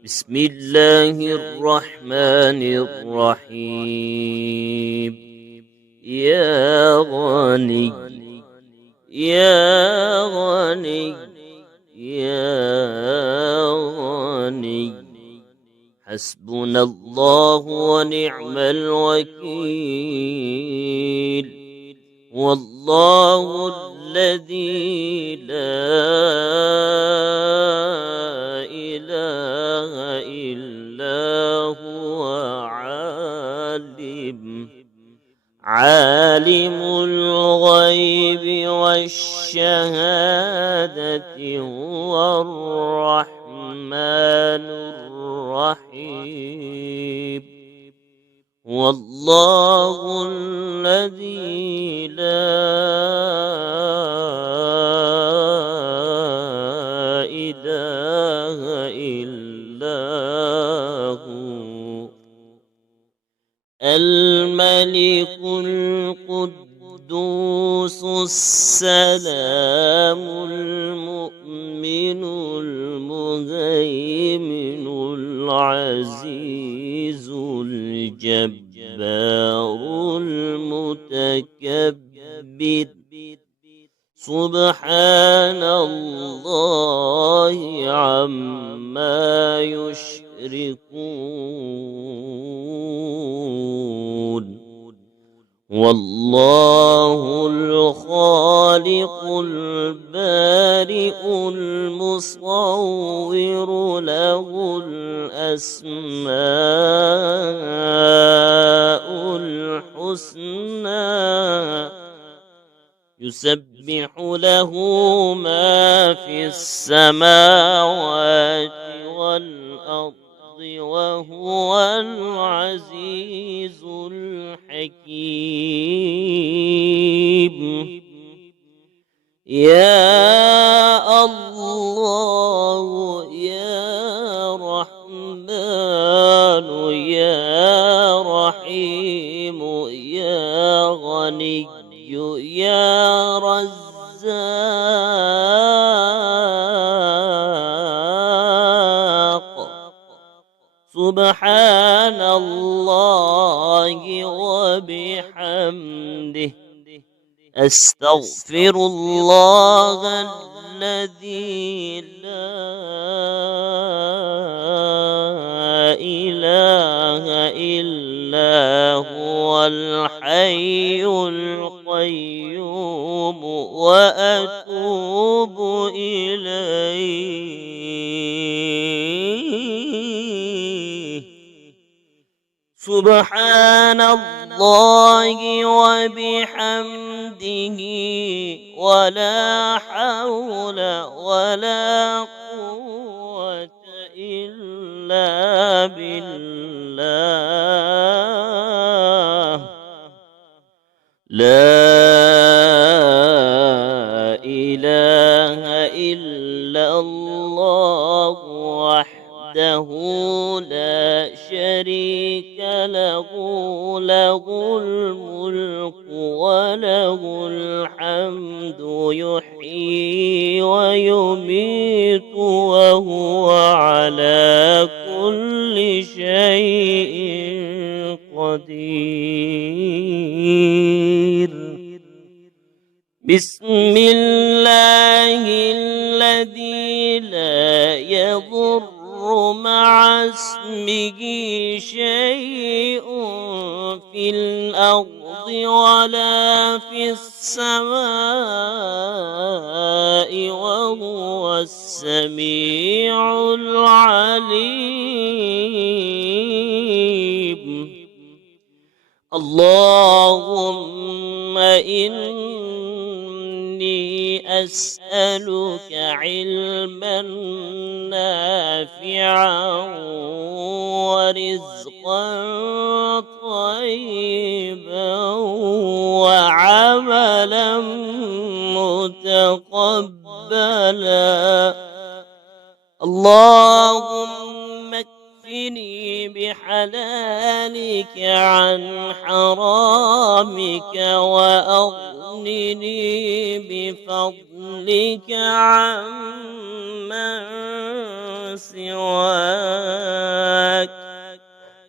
بسم الله الرحمن الرحيم. يا غني يا غني يا غني حسبنا الله ونعم الوكيل. والله الذي لا إله إلا هو عالم الغيب والشهادة هو الرحمن الرحيم. والله الذي لا إله إلا هو الملك القدوس السلام المؤمن المهيمن العزيز الجبار المتكبر. سبحان الله عما يشركون. والله الخالق البارئ المصور له الأسماء الحسنى يسبح له ما في السماوات والأرض وهو العزيز الحكيم. يا الله يا رحمن يا رحيم يا غني يا رزاق. سبحان الله وبحمده. أستغفر الله الذي لا إله إلا هو الحي القيوم وأتوب إليه. سبحان الله وبحمده ولا حول ولا قوة إلا بالله. لا إله إلا الله وحده لا شريك له. له الملك وله الحمد يحيي ويميت وهو على كل شيء قدير. بسم الله الذي لا يضر مع اسمه شيء في الأرض ولا في السماء وهو السميع العليم. اللهم إني أسألك علما نافعا ورزقا طيبا وعملا متقبلا. اللهم اكفني بحلالك عن حرامك وأغنني بفضلك عمن سواك.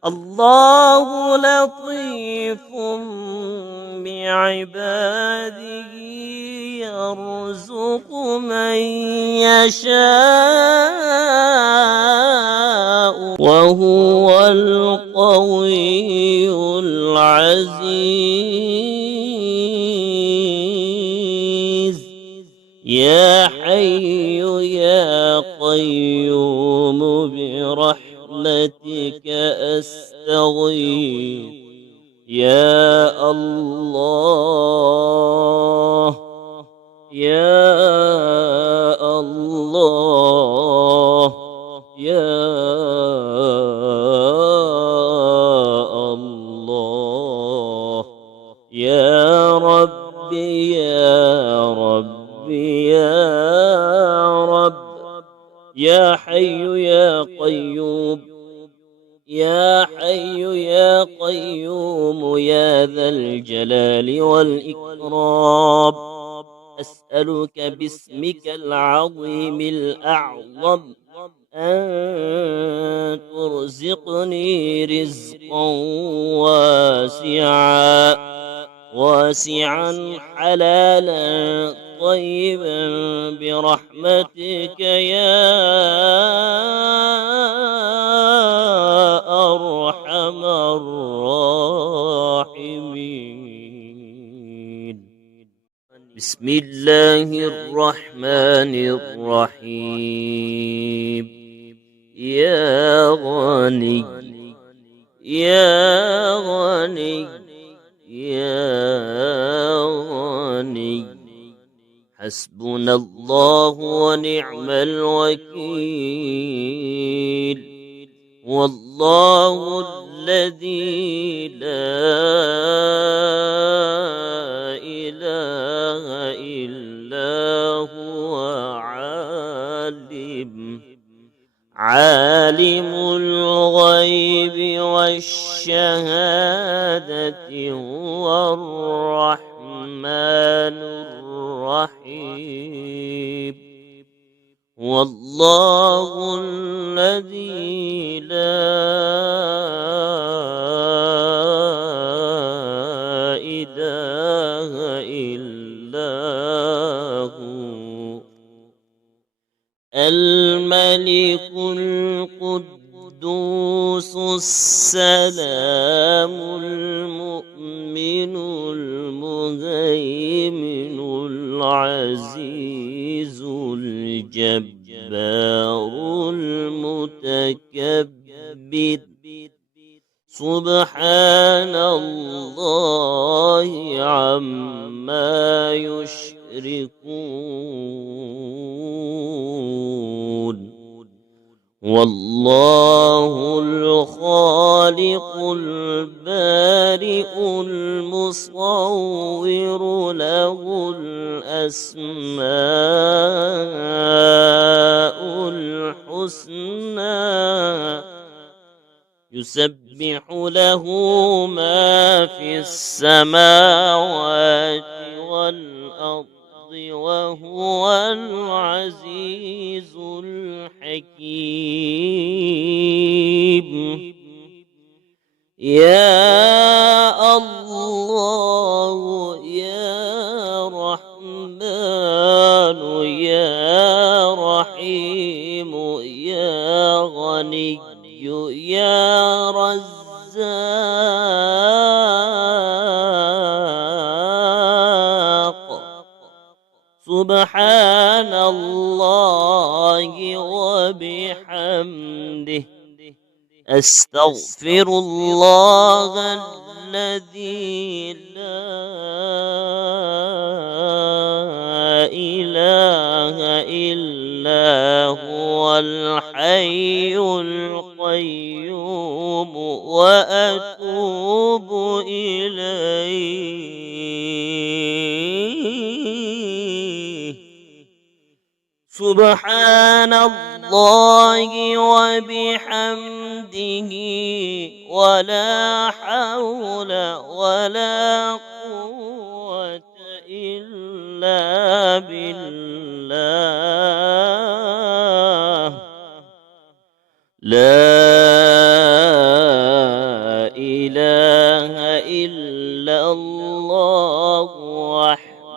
الله لطيف بعباده يرزق من يشاء وهو القوي العزيز. يا حي يا قيوم برحمتك أستغيث. يا الله يا الله يا الله يا ربي يا ربي يا رب. يا حي يا قيوم يا حي يا قيوم يا ذا الجلال والإكرام، أسألك باسمك العظيم الأعظم أن ترزقني رزقا واسعا حلالا طيبا برحمتك يا أرحم الراحمين. بسم الله الرحمن الرحيم. يا غني يا غني يا غني حسبنا الله ونعم الوكيل. والله الذي لا إله إلا هو عالم الغيب والشهادة هو الرحمن الرحيم. والله الذي لا إله إلا هو الملك القدوس السلام المؤمن المهيمن العزيز الجبار المتكبر. سبحان الله عما يشركون. والله الخالق البارئ المصور له الأسماء الحسنى يسبح له ما في السماوات والأرض وهو العزيز الحكيم. يا الله يا رحمن يا رحيم يا غني يا رزاق. سبحان الله وبحمده أستغفر الله الذي لا إله إلا هو الحي القيوم وأتوب إليه. سبحان الله وبحمده ولا حول ولا قوة إلا بالله. لا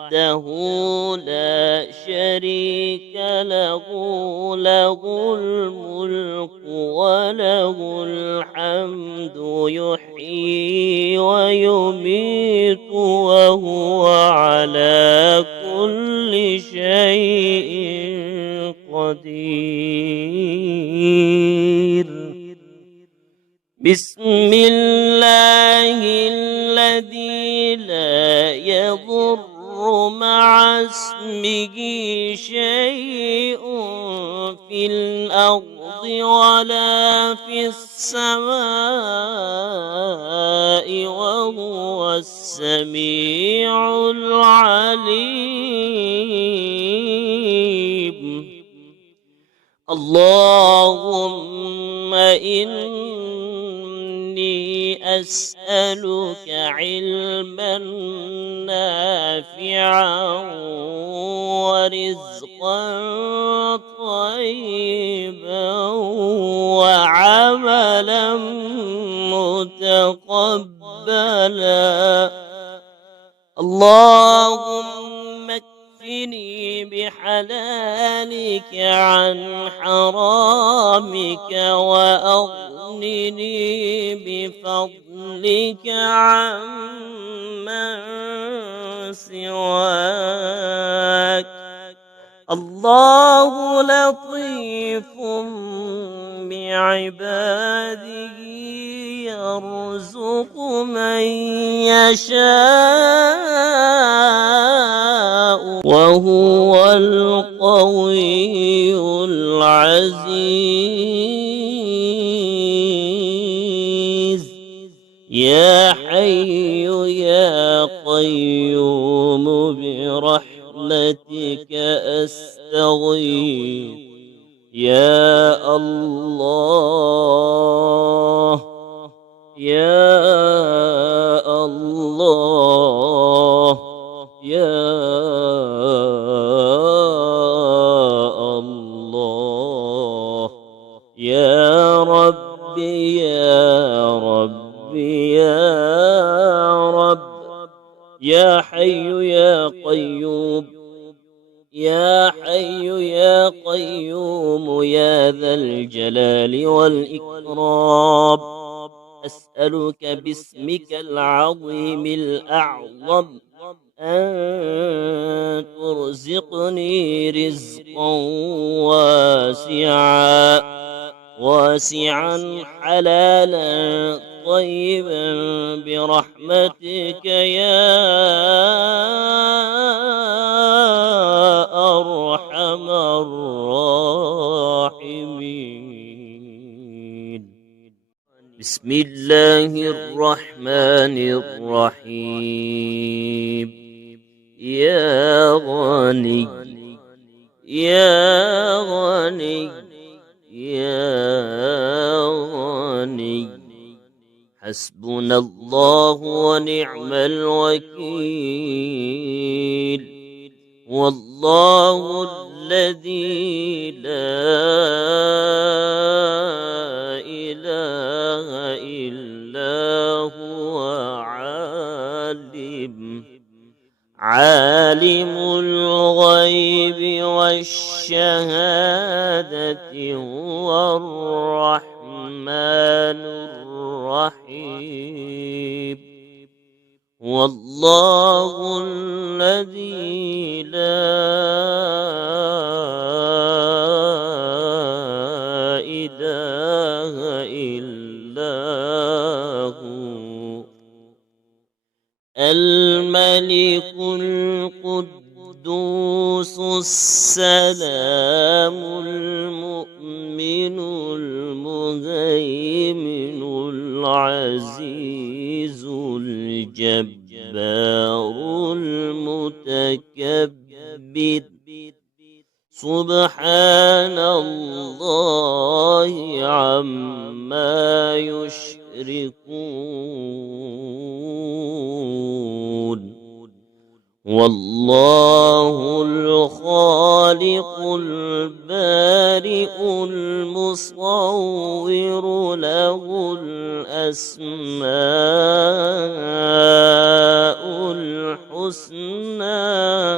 لا شريك له، له الملك وله الحمد يحيي ويميت وهو على كل شيء قدير. بسم الله الذي لا يضر مع اسمه شيء في الأرض ولا في السماء وهو السميع العليم. اللهم إني أسألك علما نافعا ورزقا طيبا وعملا متقبلا. اللهم اكفني بحلالك عن حرامك وأغنني بفضلك عمن سواك. الله لطيف بعباده يرزق من يشاء وهو القوي العزيز. يا حي يا قيوم برحمتك أستغيث. يا الله يا الله يا الله يا ربي يا ربي يا رب. يا حي يا قيوم يا حي يا قيوم يا ذا الجلال والإكرام. أسألك باسمك العظيم الأعظم أن ترزقني رزقا واسعا حلالا طيبا برحمتك يا أرحم الراحمين. بسم الله الرحمن الرحيم. يا غني يا غني يا غني حسبنا الله ونعم الوكيل. والله الذي لا إله إلا هو عالم الغيب والشهادة هو الرحمن الرحيم. والله الذي لا إله إلا هو الملك القدوس السلام المؤمن المهيمن العزيز الجبار المتكبر. سبحان الله عما يشركون. والله الخالق البارئ المصور له الأسماء الحسنى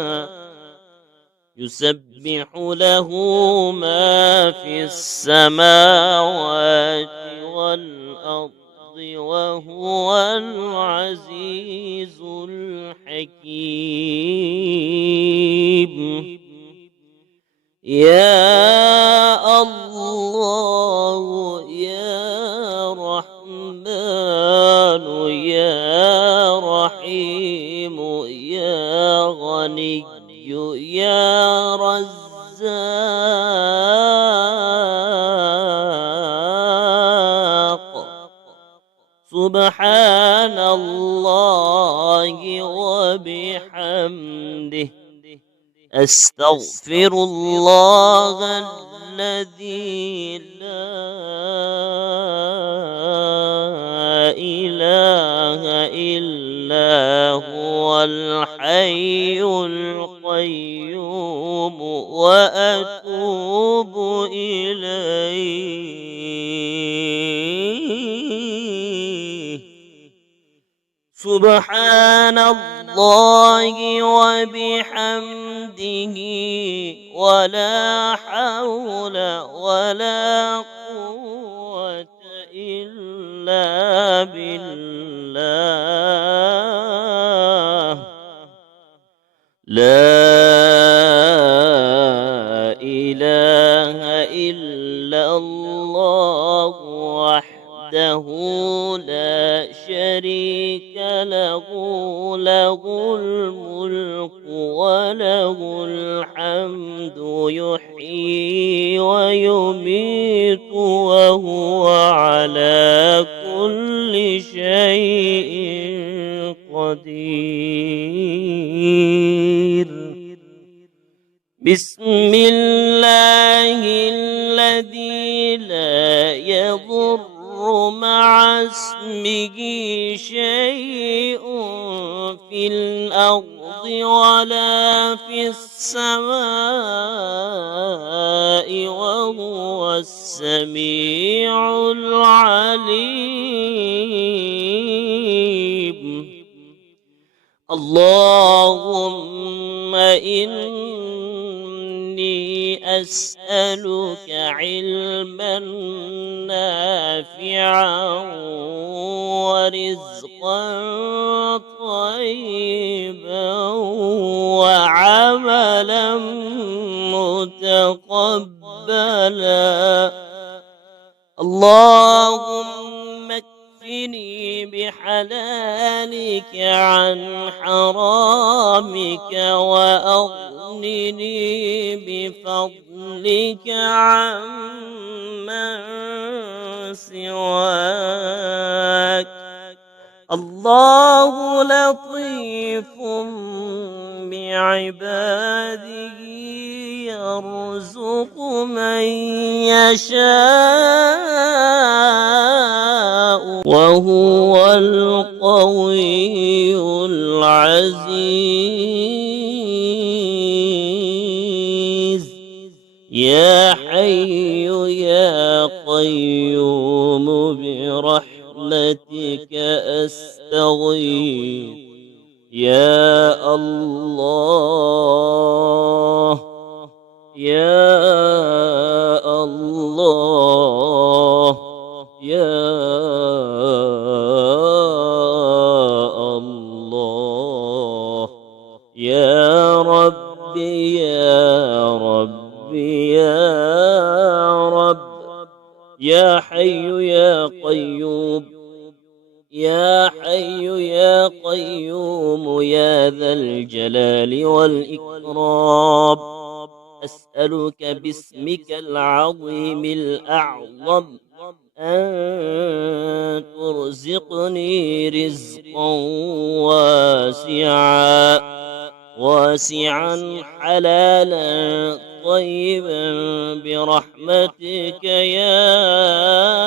يسبح له ما في السماوات والأرض وهو العزيز الحكيم. يا الله يا رحمن يا رحيم يا غني يا رزاق. سبحان الله وبحمده أستغفر الله الذي لا إله إلا هو الحي القيوم وأتوب إليه. سبحان الله وبحمده ولا حول ولا قوة إلا بالله. لا إله إلا الله وحده لا شريك له، له الملك وله الحمد يحيي ويميت وهو على كل شيء قدير. بسم الله الذي لا يضر مع اسمه شيء في الأرض ولا في السماء وهو السميع العليم. اللهم إني أسألك علما نافعا ورزقا طيبا وعملا متقبلا. اللهم اكفني بحلالك عن حرامك وأغنني بفضلك عمن سواك. الله لطيف بعباده يرزق من يشاء وهو القوي العزيز. يا حي يا قيوم برحمتك أستغيث. يا الله يا الله يا الله يا ربي يا ربي يا رب. يا حي يا قيوم يا حي يا قيوم يا ذا الجلال والإكرام. أسألك باسمك العظيم الأعظم أن ترزقني رزقا واسعا حلالا طيبا برحمتك يا